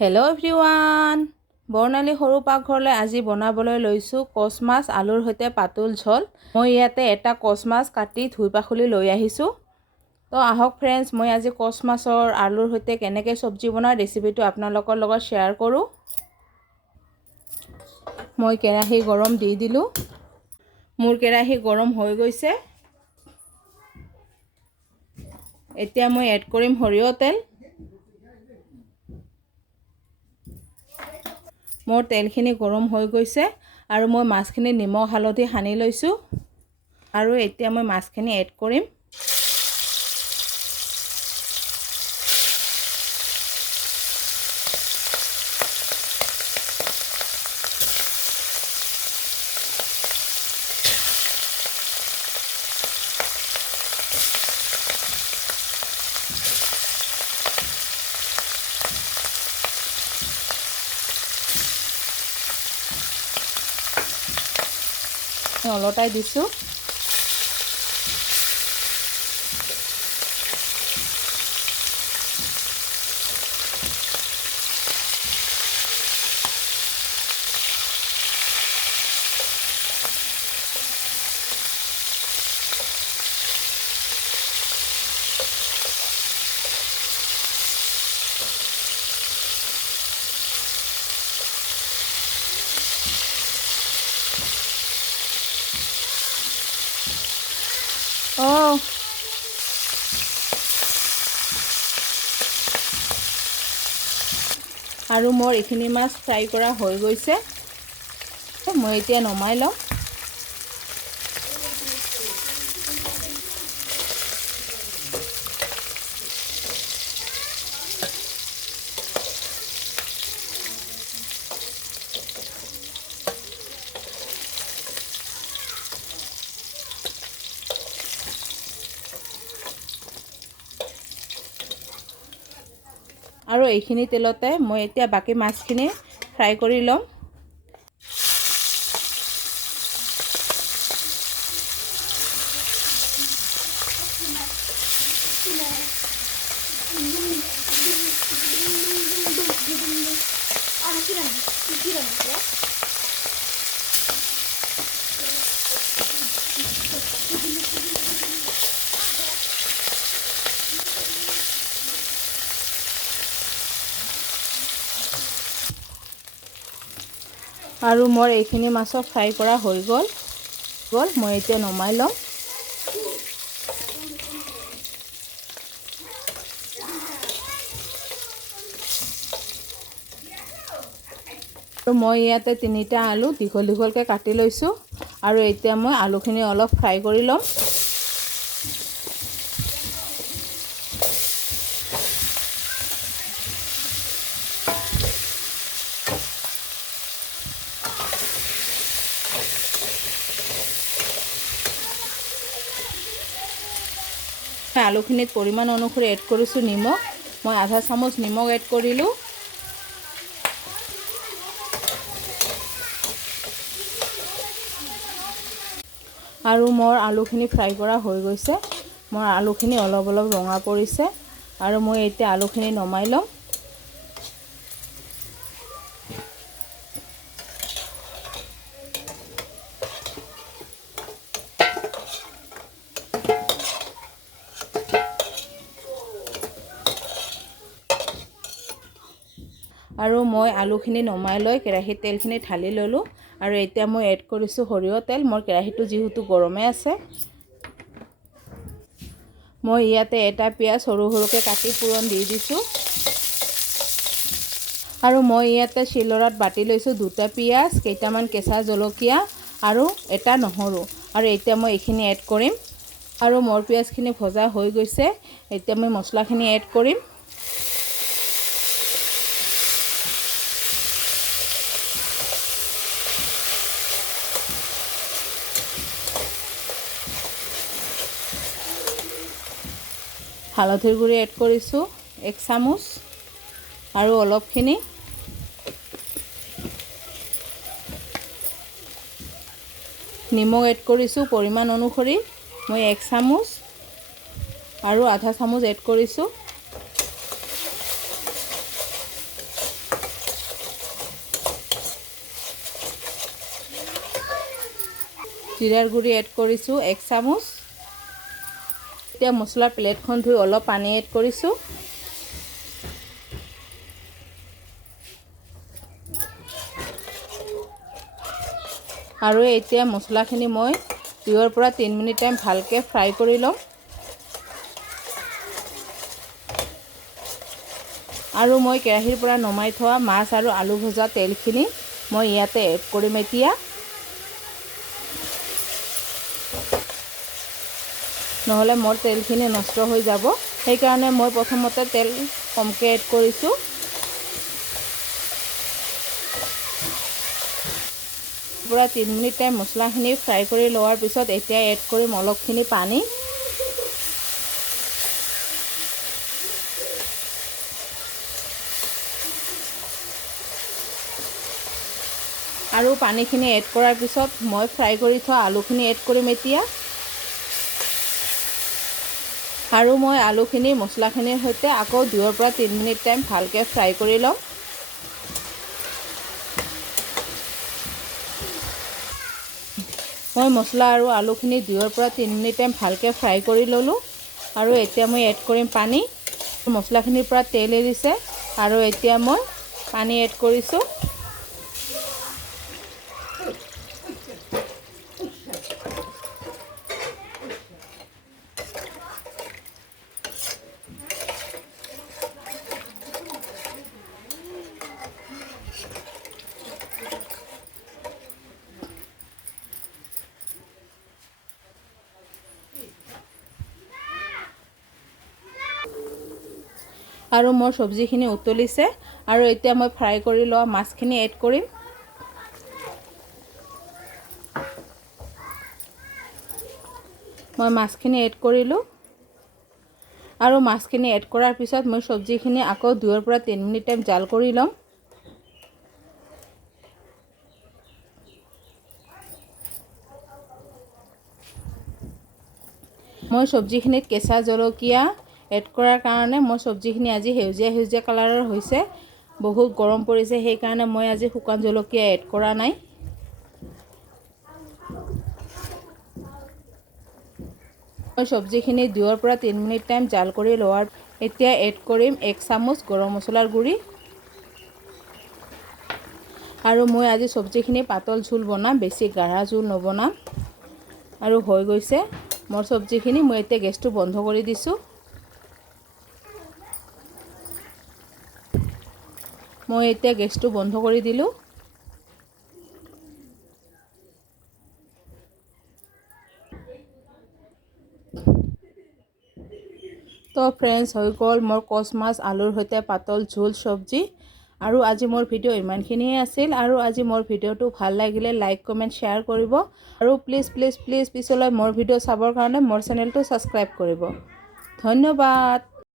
Hello' everyone, বৰ্ণালী সৰু পাকঘৰলৈ আজি বনাবলৈ লৈছোঁ কচ মাছ আলুৰ সৈতে পাতল ঝোল। মই ইয়াতে এটা কচ মাছ কাটি ধুই পাখলি লৈ আহিছোঁ। তো আহক ফ্ৰেণ্ডছ, মই আজি কচ মাছৰ আলুৰ সৈতে কেনেকৈ চব্জি বনাওঁ ৰেচিপিটো আপোনালোকৰ লগত শ্বেয়াৰ কৰোঁ। মই কেৰাহী গৰম দি দিলোঁ। মোৰ কেৰাহী গৰম হৈ গৈছে। এতিয়া মই এড কৰিম সৰিয়হ তেল। মোৰ তেলখিনি গৰম হৈ গৈছে আৰু মই মাছখিনি নিমখ হালধি সানি লৈছোঁ আৰু এতিয়া মই মাছখিনি এড কৰিম। অলটাই দিছোঁ। আৰু মোৰ এইখিনি মাছ ফ্ৰাই কৰা হৈ গৈছে। মই এতিয়া নমাই লওঁ। আৰু এইখিনি তেলতে মই এতিয়া বাকী মাছখিনি ফ্ৰাই কৰি ল'ম। আৰু মোৰ এইখিনি মাছৰ ফ্ৰাই কৰা হৈ গ'ল। মই এতিয়া নমাই ল'ম। আৰু মই ইয়াতে 3টা আলু দীঘল দীঘলকৈ কাটি লৈছোঁ আৰু এতিয়া মই আলুখিনি অলপ ফ্ৰাই কৰি ল'ম। আলুখিনিত পৰিমাণ অনুসৰি এড কৰিছোঁ নিমখ। মই আধা চামুচ নিমখ এড কৰিলোঁ। আৰু মোৰ আলুখিনি ফ্ৰাই কৰা হৈ গৈছে। মোৰ আলুখিনি অলপ অলপ ৰঙা পৰিছে আৰু মই এতিয়া আলুখিনি নমাই ল'ম। আৰু মই আলুখিনি নমাই লৈ কেৰাহীত তেলখিনি ঢালি ল'লোঁ আৰু এতিয়া মই এড কৰিছোঁ সৰিয়হ তেল। মোৰ কেৰাহীটো যিহেতু গৰমে আছে। মই ইয়াতে এটা পিঁয়াজ সৰু সৰুকৈ কাটি পূৰণ দি দিছোঁ। আৰু মই ইয়াতে শিলৰত বাটি লৈছোঁ 2টা পিঁয়াজ, কেইটামান কেঁচা জলকীয়া আৰু এটা নহৰু। আৰু এতিয়া মই এইখিনি এড কৰিম। আৰু মোৰ পিঁয়াজখিনি ভজা হৈ গৈছে। এতিয়া মই মছলাখিনি এড কৰিম। হালধিৰ গুড়ি এড কৰিছোঁ 1 চামুচ আৰু অলপখিনি। নিমখ এড কৰিছোঁ পৰিমাণ অনুসৰি। মই 1 চামুচ আৰু আধা চামুচ এড কৰিছোঁ। জিৰাৰ গুড়ি এড কৰিছোঁ 1 চামুচ। এতিয়া মছলা প্লেটখন ধুই অলপ পানী এড কৰিছোঁ। আৰু এতিয়া মছলাখিনি মই 2 পৰা 3 মিনিট টাইম ভালকৈ ফ্ৰাই কৰি ল'ম। আৰু মই কেৰাহীৰ পৰা নমাই থোৱা মাছ আৰু আলু ভজা তেলখিনি মই ইয়াতে এড কৰিম এতিয়া। নহ'লে মোৰ তেলখিনি নষ্ট হৈ যাব, সেইকাৰণে মই প্ৰথমতে তেল কমকৈ এড কৰিছোঁ। পুৰা 3 মিনিট টাইম মছলাখিনি ফ্ৰাই কৰি লোৱাৰ পিছত এতিয়া এড কৰিম অলপখিনি পানী। আৰু পানীখিনি এড কৰাৰ পিছত মই ফ্ৰাই কৰি থোৱা আলুখিনি এড কৰিম এতিয়া। আৰু মই আলুখিনি মছলাখিনিৰ সৈতে আকৌ 2 পৰা 3 মিনিট টাইম ভালকৈ ফ্ৰাই কৰি ল'ম। মই মছলা আৰু আলুখিনি 2 পৰা 3 মিনিট টাইম ভালকৈ ফ্ৰাই কৰি ল'লোঁ। আৰু এতিয়া মই এড কৰিম পানী। মছলাখিনিৰ পৰা তেল এৰিছে আৰু এতিয়া মই পানী এড কৰিছোঁ। আৰু মোৰ চব্জিখিনি উতলিছে আৰু এতিয়া মই ফ্ৰাই কৰি লোৱা মাছখিনি এড কৰিম। মই মাছখিনি এড কৰিলোঁ আৰু মাছখিনি এড কৰাৰ পিছত মই চব্জিখিনি আকৌ 2 পৰা 3 মিনিট টাইম জাল কৰি ল'ম। মই চব্জিখিনিত কেঁচা জলকীয়া এড কৰাৰ কাৰণে মই চব্জিখিনি আজি সেউজীয়া কালাৰৰ হৈছে। বহুত গৰম পৰিছে, সেইকাৰণে মই আজি শুকান জলকীয়া এড কৰা নাই। মই চব্জিখিনি 2 পৰা 3 মিনিট টাইম জাল কৰি লোৱাৰ এতিয়া এড কৰিম 1 চামুচ গৰম মছলাৰ গুড়ি। আৰু মই আজি চব্জিখিনি পাতল জোল বনাম, বেছি গাঢ়া জোল নবনাম। আৰু হৈ গৈছে মোৰ চব্জিখিনি। মই এতিয়া গেছটো বন্ধ কৰি দিছোঁ। মই এতিয়া গেছটো বন্ধ কৰি দিলোঁ। তো ফ্ৰেণ্ডছ, হৈ গ'ল মোৰ কচ মাছ আলুৰ সৈতে পাতল জোল চব্জি। আৰু আজি মোৰ ভিডিঅ' ইমানখিনিয়ে আছিল। আৰু আজি মোৰ ভিডিঅ'টো ভাল লাগিলে লাইক কমেণ্ট শ্বেয়াৰ কৰিব। আৰু প্লিজ পিছলৈ মোৰ ভিডিঅ' চাবৰ কাৰণে মোৰ চেনেলটো ছাবস্ক্ৰাইব কৰিব। ধন্যবাদ।